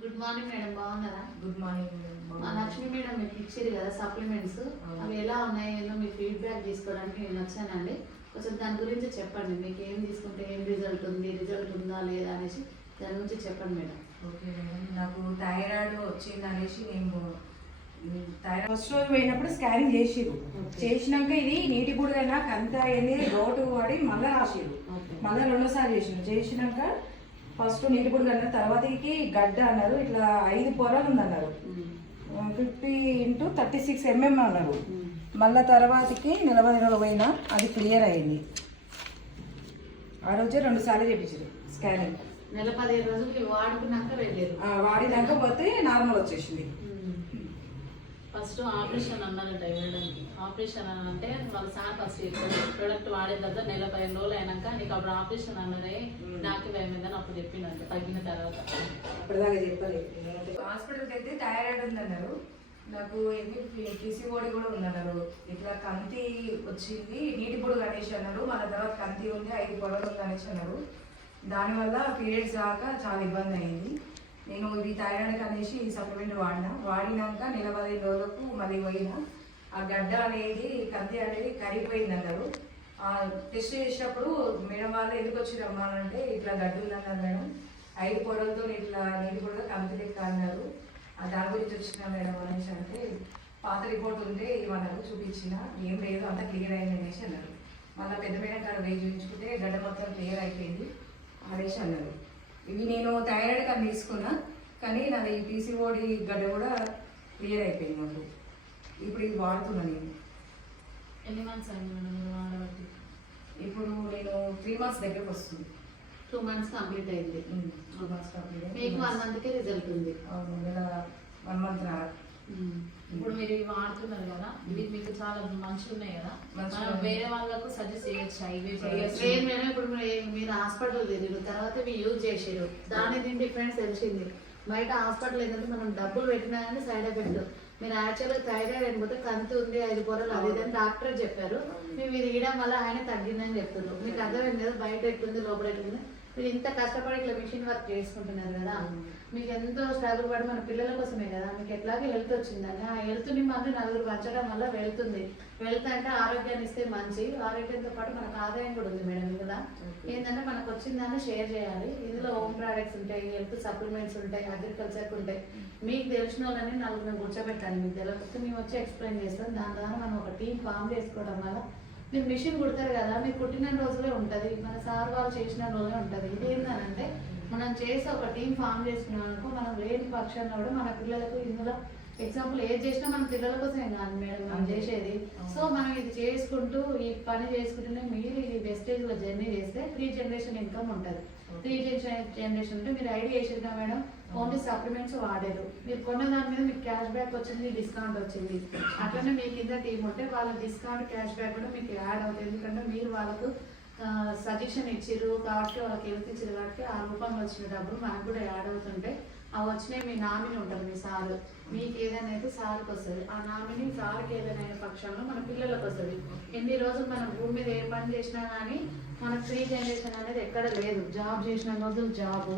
Good morning madam, బాగున్నారా? Good morning. Lakshmi madam మీకు ఇచ్చారు కదా సప్లిమెంట్స్, అవి ఎలా ఉన్నాయో మీ ఫీడ్బ్యాక్ తీసుకోవడానికి నేను వచ్చానండి. కొంచెం దాని గురించి చెప్పండి, మీకు ఏం తీసుకుంటే ఏం రిజల్ట్ ఉంది, రిజల్ట్ ఉందా లేదా అనేసి దాని గురించి చెప్పండి మేడం. ఓకే మేడం, నాకు థైరాయిడ్ వచ్చింది అనేసి నేను థైరాయిడ్ ఫస్ట్ రోజు పోయినప్పుడు స్కానింగ్ చేసినాక ఇది నీటి బుడగైనా కంత అయింది రోటు వాడి మళ్ళీ రాసిరు. మళ్ళీ రెండోసారి చేసినాక ఫస్ట్ నీటి బుడగ అన్నారు, తర్వాతకి గడ్డ అన్నారు, ఇట్లా 5 పొరలు ఉందన్నారు, 50x36 mm అన్నారు. మళ్ళీ తర్వాతకి నిలబడి పోయినా అది క్లియర్ అయింది. ఆ రోజే 2 సార్లు చేయించారు స్కానింగ్. నెల 15 రోజులకి వాడుకున్నాక వెళ్ళారు. వాడినాక పోతే నార్మల్ వచ్చేసింది. ఫస్ట్ ఆపరేషన్ అన్నారంట వెళ్ళడానికి. ఆపరేషన్ అని అంటే వాళ్ళ సార్ ఫస్ట్ ప్రొడక్ట్ వాడిన తర్వాత నెల 15 రోజులు అయినాక నీకు అప్పుడు ఆపరేషన్ అన్నదే నాకు భయమైందని అప్పుడు చెప్పిందంట. తగ్గిన తర్వాత ఇప్పటిదాకా చెప్పలేదు. హాస్పిటల్కి అయితే థైరాయిడ్ ఉందన్నారు, నాకు పీసీఓడి కూడా ఉందన్నారు, ఇట్లా కంతి వచ్చింది, నీటి పొడుగు అనేసి అన్నారు, మళ్ళీ తర్వాత కంతి ఉంది, 5 పొరలు ఉంది అనేసి అన్నారు. దానివల్ల పీరియడ్స్ రాక చాలా ఇబ్బంది అయింది. నేను ఇది థైరాయిడ్ అనేసి ఈ సప్లిమెంట్ వాడినాక నెల 15 రోజులకు మళ్ళీ పోయినా ఆ గడ్డ అనేది కంతి అనేది కరిగిపోయింది అన్నారు. టెస్ట్ చేసినప్పుడు మేడం వాళ్ళు ఎందుకు వచ్చి రమ్మానంటే ఇట్లా గడ్డ ఉందన్నారు మేడం, 5 పొరలతో ఇట్లా నీటి పొడగా కంతి లెక్క అన్నారు. దాని గురించి వచ్చిన మేడం అనేసి అంటే పాత రిపోర్ట్ ఉంటే ఇవన్నారు, చూపించిన ఏం లేదు అంతా క్లియర్ అయింది అనేసి అన్నారు. మళ్ళీ పెద్ద మేడం కాడ వేయి చూపించుకుంటే గడ్డ మొత్తం క్లియర్ అయిపోయింది అనేసి అన్నారు. ఇవి నేను థైరాయిడ్ కానీ తీసుకున్నా, కానీ నాది పీసీఓడి గడ్డ కూడా క్లియర్ అయిపోయింది నాకు. ఇప్పుడు ఇది వాడుతున్నాను నేను. ఎన్ని మంత్స్ అయింది మేడం వాడబట్టి? ఇప్పుడు నేను 3 months దగ్గరకు వస్తుంది. 2 months కంప్లీట్ అయింది. 2 months కంప్లీట్ అయింది. మీకు 1 monthకే రిజల్ట్ ఉంది. అవును, 1 month రాదు. ఇప్పుడు మీరు ఇవి వాడుతున్నారు కదా, ఇవి మీకు చాలా మంచిగా ఉన్నాయి కదా, మనం వేరే వాళ్ళకు సజెస్ట్ చేయొచ్చా? ఇవి చేయొచ్చు. ఇప్పుడు మీరు హాస్పిటల్ తిరిగి తర్వాత ఇవి యూజ్ చేసారు, దాని దీని డిఫరెన్స్ తెలిసింది. బయట హాస్పిటల్ ఏంటంటే మనం డబ్బులు పెట్టినా కానీ సైడ్ ఎఫెక్ట్. మీరు యాక్చువల్గా థైరాయిడ్ అయిపోతే కంతి ఉంది, 5 పొరలు అది ఇదని డాక్టర్ చెప్పారు. మేము ఇది ఇవ్వడం వల్ల ఆయన తగ్గిందని చెప్తున్నారు. మీకు అర్థమైంది కదా, బయట ఎట్లుంది లోపల ఎట్లుంది. మీరు ఇంత కష్టపడి ఇట్లా మిషన్ వర్క్ చేసుకుంటున్నారు కదా, మీకు ఎంతో స్ట్రగుల్ పడి మన పిల్లల కోసమే కదా, మీకు ఎట్లాగే హెల్త్ వచ్చిందని ఆ హెల్త్ని మళ్ళీ నలుగురు పంచడం వల్ల వెళ్తుంది. వెళ్తా అంటే ఆరోగ్యాన్ని ఇస్తే మంచి, ఆరోగ్యంతో పాటు మనకు ఆదాయం కూడా ఉంది మేడం కదా. ఏంటంటే మనకు వచ్చిందాన్ని షేర్ చేయాలి. ఇందులో హోమ్ ప్రోడక్ట్స్ ఉంటాయి, హెల్త్ సప్లిమెంట్స్ ఉంటాయి, అగ్రికల్చర్కి ఉంటాయి. మీకు తెలిసిన వాళ్ళని నలుగురిని కూర్చోబెట్టాలి. మీకు తెలియకపోతే మేము వచ్చి ఎక్స్ప్లెయిన్ చేస్తాం. దాని ద్వారా మనం ఒక టీం ఫామ్ చేసుకోవడం వల్ల మీరు మిషన్ కుడతారు కదా, మీరు కుట్టిన రోజులే ఉంటుంది, మన సార్ వాళ్ళు చేసిన రోజులే ఉంటుంది. ఇది ఏంటంటే మనం చేసి ఒక టీం ఫామ్ చేసుకున్నాం అనుకో, మనం లేని పక్షంలో కూడా మన పిల్లలకు ఇందులో ఎగ్జాంపుల్ ఏది చేసినా మన పిల్లల కోసమే కాదు మేడం మనం చేసేది. సో మనం ఇది చేసుకుంటూ ఈ పని చేసుకుంటూనే మీరు ఈ వెస్టేజ్లో జర్నీ చేస్తే 3 generation ఇన్కమ్ ఉంటుంది. 3 generation అంటే మీరు ఐడియా చేసినా మేడం, ఓన్లీ సప్లిమెంట్స్ వాడారు, మీరు కొన్న దాని మీద మీకు క్యాష్ బ్యాక్ వచ్చింది, డిస్కౌంట్ వచ్చింది. అట్లనే మీ కింద టీం ఉంటే వాళ్ళ డిస్కౌంట్ క్యాష్ బ్యాక్ కూడా మీకు యాడ్ అవుతుంది. ఎందుకంటే మీరు వాళ్ళకు సజెషన్ ఇచ్చిర్రు కాబట్టి, వాళ్ళకి హెల్త్ ఇచ్చారు కాబట్టి ఆ రూపంలో వచ్చిన డబ్బులు మనకు కూడా యాడ్ అవుతుంటే అవి వచ్చినాయి. మీ నామిని ఉంటుంది, మీ సారు మీకు ఏదైనా అయితే సార్కి వస్తుంది, ఆ నామిని సార్కి ఏదైనా అయిన పక్షంలో మన పిల్లలకు వస్తుంది. ఎన్ని రోజులు మనం భూమి మీద ఏ పని చేసినా కానీ మనకు 3 generation అనేది ఎక్కడ లేదు. జాబ్ చేసిన రోజులు జాబు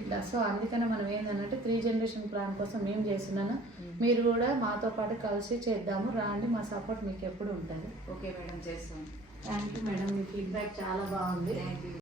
ఇట్లా. సో అందుకనే మనం ఏంటంటే 3 generation ప్లాన్ కోసం మేము చేస్తున్నాను. మీరు కూడా మాతో పాటు కలిసి చేద్దాము, రాండి, మా సపోర్ట్ మీకు ఎప్పుడు ఉంటుంది. ఓకే మేడం, చేస్తాం. Thank you madam, me feedback చాలా బాగుంది. Thank you.